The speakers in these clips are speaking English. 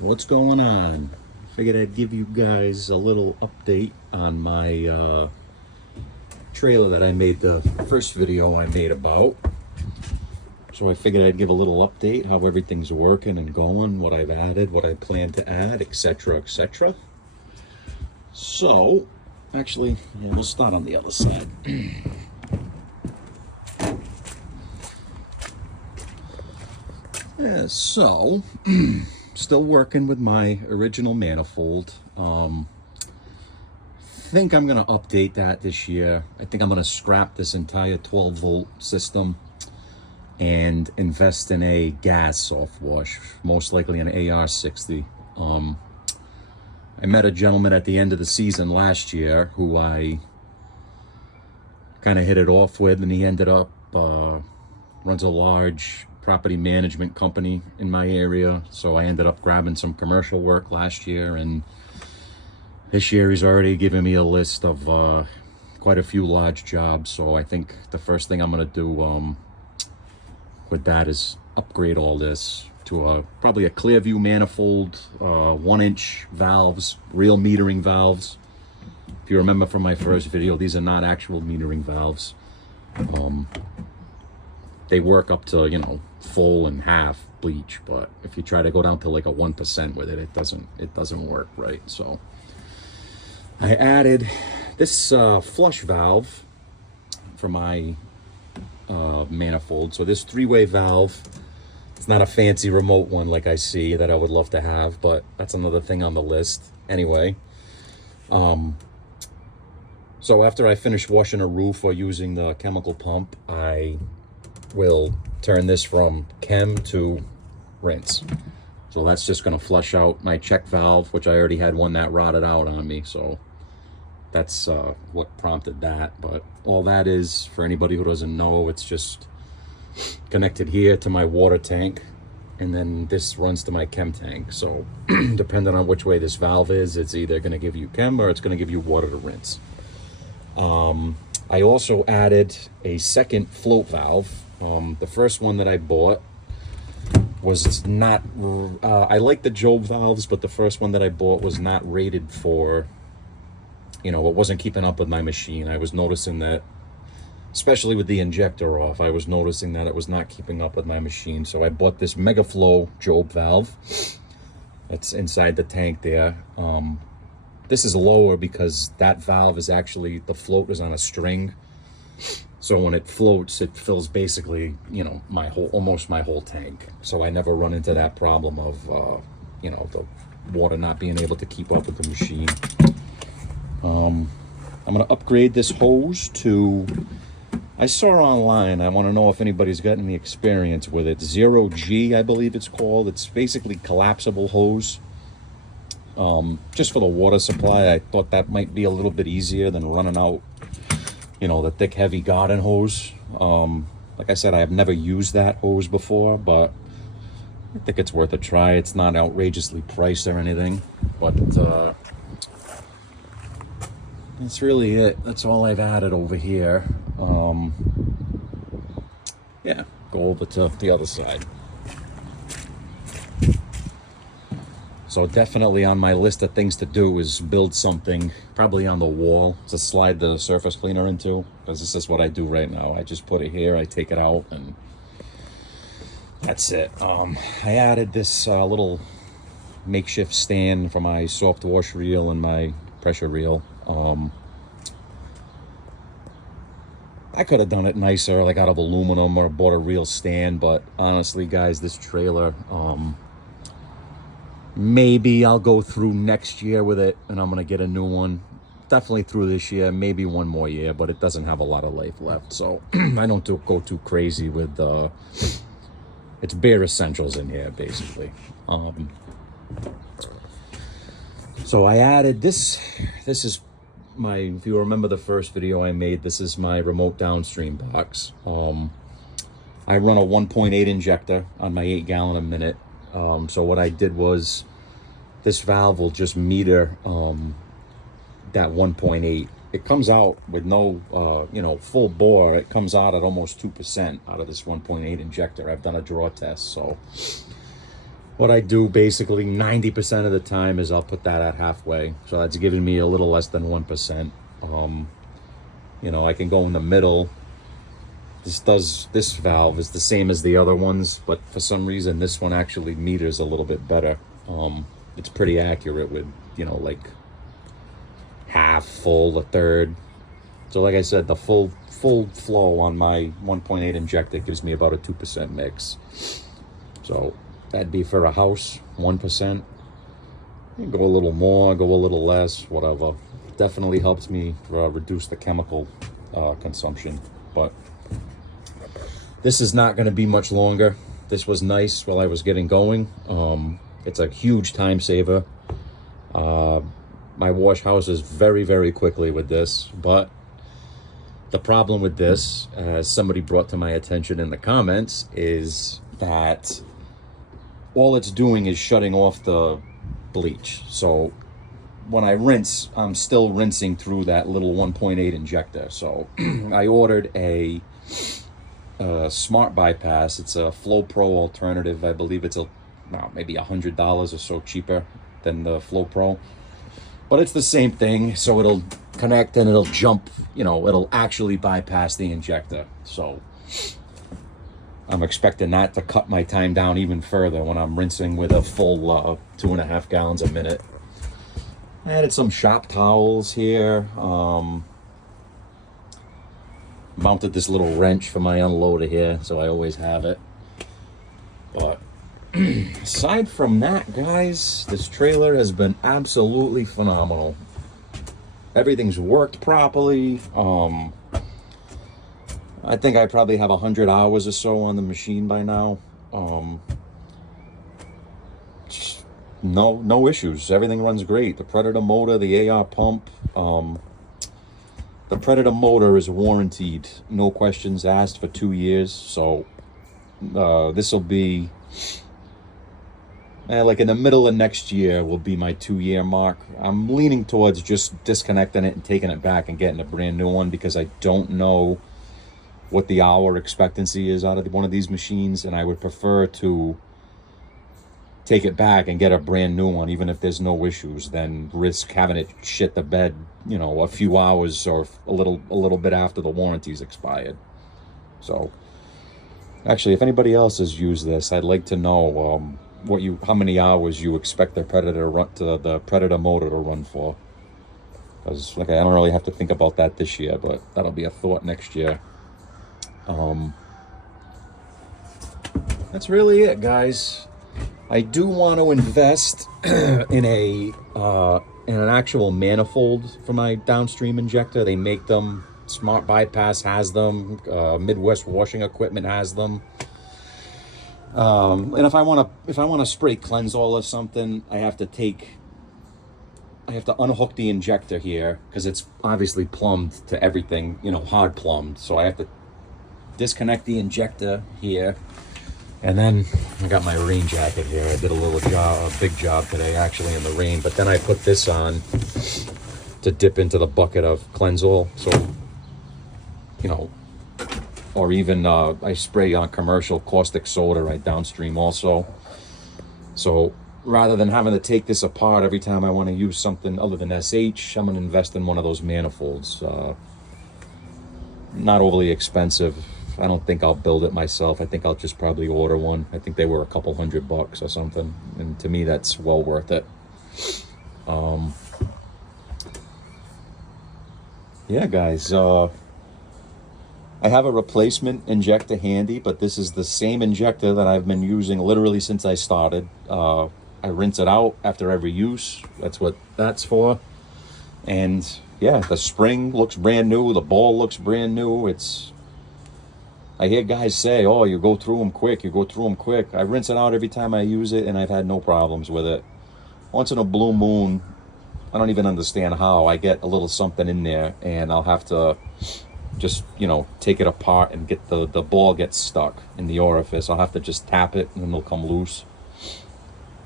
What's going on? Figured I'd give you guys a little update on my trailer that I made, the first video I made about. So I figured I'd give a little update, how everything's working and going, what I've added, what I plan to add, etc, etc. So actually, yeah, we'll start on the other side. Yeah, so still working with my original manifold. Think I'm gonna update that this year. I think I'm gonna scrap this entire 12-volt system and invest in a gas soft wash, most likely an AR60. I met a gentleman at the end of the season last year who I kind of hit it off with, and he ended up runs a large property management company in my area, so I ended up grabbing some commercial work last year, and this year he's already given me a list of quite a few large jobs. So I think the first thing I'm gonna do with that is upgrade all this to probably a Clearview manifold, 1-inch valves, real metering valves. If you remember from my first video, these are not actual metering valves. They work up to, you know, full and half bleach, but if you try to go down to like a 1% with it, it doesn't work right. So I added this flush valve for my manifold. So this 3-way valve, it's not a fancy remote one like I see that I would love to have, but that's another thing on the list. Anyway, so after I finish washing a roof or using the chemical pump, I will turn this from chem to rinse. So that's just going to flush out my check valve, which I already had one that rotted out on me. So that's what prompted that. But all that is, for anybody who doesn't know, it's just connected here to my water tank, and then this runs to my chem tank. So depending on which way this valve is, it's either going to give you chem or it's going to give you water to rinse. I also added a second float valve. The first one that I bought was not, I like the Job valves, but the first one that I bought was not rated for, you know, it wasn't keeping up with my machine. I was noticing that, especially with the injector off, I was noticing that it was not keeping up with my machine. So I bought this Megaflow Job valve. It's inside the tank there. This is lower because that valve is actually, the float is on a string. So when it floats, it fills basically, you know, almost my whole tank. So I never run into that problem of, you know, the water not being able to keep up with the machine. I'm gonna upgrade this hose to, I saw online, I wanna know if anybody's got any experience with it. 0G, I believe it's called. It's basically collapsible hose. Just for the water supply, I thought that might be a little bit easier than running out, you know, the thick, heavy garden hose. Like I said, I have never used that hose before, but I think it's worth a try. It's not outrageously priced or anything, but that's really it. That's all I've added over here. Yeah, go over to the other side. So definitely on my list of things to do is build something, probably on the wall, to slide the surface cleaner into, because this is what I do right now. I just put it here, I take it out, and that's it. I added this little makeshift stand for my soft wash reel and my pressure reel. I could have done it nicer, like out of aluminum, or bought a real stand, but honestly, guys, this trailer, maybe I'll go through next year with it and I'm gonna get a new one. Definitely through this year, maybe one more year, but it doesn't have a lot of life left. So I don't go too crazy with it's bare essentials in here, basically. So I added this. This is my, if you remember the first video I made, this is my remote downstream box. I run a 1.8 injector on my 8-gallon a minute. So what I did was, this valve will just meter that 1.8. It comes out with no, you know, full bore. It comes out at almost 2% out of this 1.8 injector. I've done a draw test. So what I do basically 90% of the time is I'll put that at halfway. So that's giving me a little less than 1%. You know, I can go in the middle. This valve is the same as the other ones, but for some reason this one actually meters a little bit better. It's pretty accurate with, you know, like half full, a third. So like I said, the full flow on my 1.8 injector gives me about a 2% mix. So that'd be for a house, 1%. You can go a little more, go a little less, whatever. Definitely helps me reduce the chemical consumption. But this is not going to be much longer. This was nice while I was getting going. It's a huge time saver. My wash houses very, very quickly with this, but the problem with this, as somebody brought to my attention in the comments, is that all it's doing is shutting off the bleach. So when I rinse, I'm still rinsing through that little 1.8 injector. So I ordered a smart bypass. It's a Flow Pro alternative. I believe it's maybe $100 or so cheaper than the Flow Pro, but it's the same thing. So it'll connect and it'll jump, you know, it'll actually bypass the injector. So I'm expecting that to cut my time down even further when I'm rinsing with a full 2.5 gallons a minute. I added some shop towels here. Mounted this little wrench for my unloader here, so I always have it. But aside from that, guys, this trailer has been absolutely phenomenal. Everything's worked properly. I think I probably have 100 hours or so on the machine by now. Just no issues. Everything runs great. The Predator motor, the AR pump. The Predator motor is warranted, no questions asked, for 2 years. So this will be like in the middle of next year will be my 2-year mark. I'm leaning towards just disconnecting it and taking it back and getting a brand new one, because I don't know what the hour expectancy is out of one of these machines, and I would prefer to take it back and get a brand new one, even if there's no issues, than risk having it shit the bed, you know, a few hours or a little bit after the warranty's expired. So actually, if anybody else has used this, I'd like to know how many hours you expect the Predator motor to run for, because like I don't really have to think about that this year, but that'll be a thought next year. That's really it, guys. I do want to invest in an actual manifold for my downstream injector. They make them. Smart Bypass has them. Midwest Washing Equipment has them. And if I want to spray Cleansol or something, I have to unhook the injector here, because it's obviously plumbed to everything, you know, hard plumbed. So I have to disconnect the injector here. And then I got my rain jacket here. I did a big job today, actually, in the rain. But then I put this on to dip into the bucket of Cleansol. So, you know, or even I spray on commercial caustic soda right downstream also. So rather than having to take this apart every time I want to use something other than SH, I'm going to invest in one of those manifolds. Not overly expensive. I don't think I'll build it myself. I think I'll just probably order one. I think they were a couple $100 or something. And to me, that's well worth it. Yeah, guys. I have a replacement injector handy, but this is the same injector that I've been using literally since I started. I rinse it out after every use. That's what that's for. And yeah, the spring looks brand new. The ball looks brand new. I hear guys say, oh, you go through them quick. I rinse it out every time I use it, and I've had no problems with it. Once in a blue moon, I don't even understand how, I get a little something in there, and I'll have to just, you know, take it apart and get the ball gets stuck in the orifice. I'll have to just tap it, and then it'll come loose.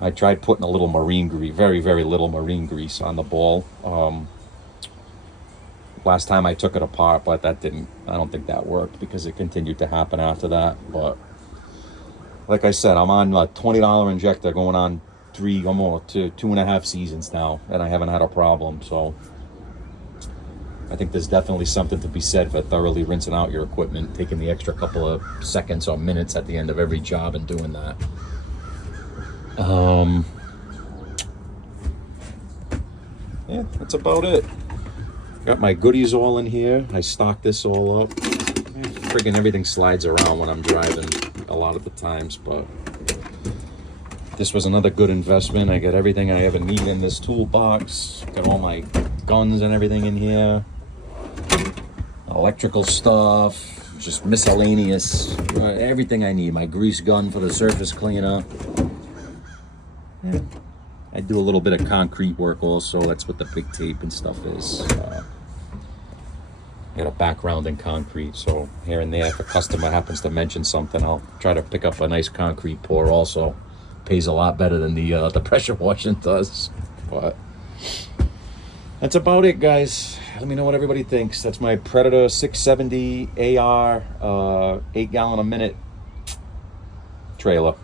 I tried putting a little marine grease, very, very little marine grease on the ball. Last time I took it apart, but I don't think that worked, because it continued to happen after that. But like I said, I'm on a $20 injector going on 3 or more to 2.5 seasons now, and I haven't had a problem. So I think there's definitely something to be said for thoroughly rinsing out your equipment, taking the extra couple of seconds or minutes at the end of every job and doing that. Yeah, that's about it. Got my goodies all in here. I stocked this all up. Friggin' everything slides around when I'm driving a lot of the times, but this was another good investment. I got everything I ever need in this toolbox. Got all my guns and everything in here. Electrical stuff, just miscellaneous. Everything I need. My grease gun for the surface cleaner. Yeah. I do a little bit of concrete work also. That's what the big tape and stuff is. I got a background in concrete, so here and there, if a customer happens to mention something, I'll try to pick up a nice concrete pour also. Pays a lot better than the pressure washing does. But that's about it, guys. Let me know what everybody thinks. That's my Predator 670 AR 8 gallon a minute trailer.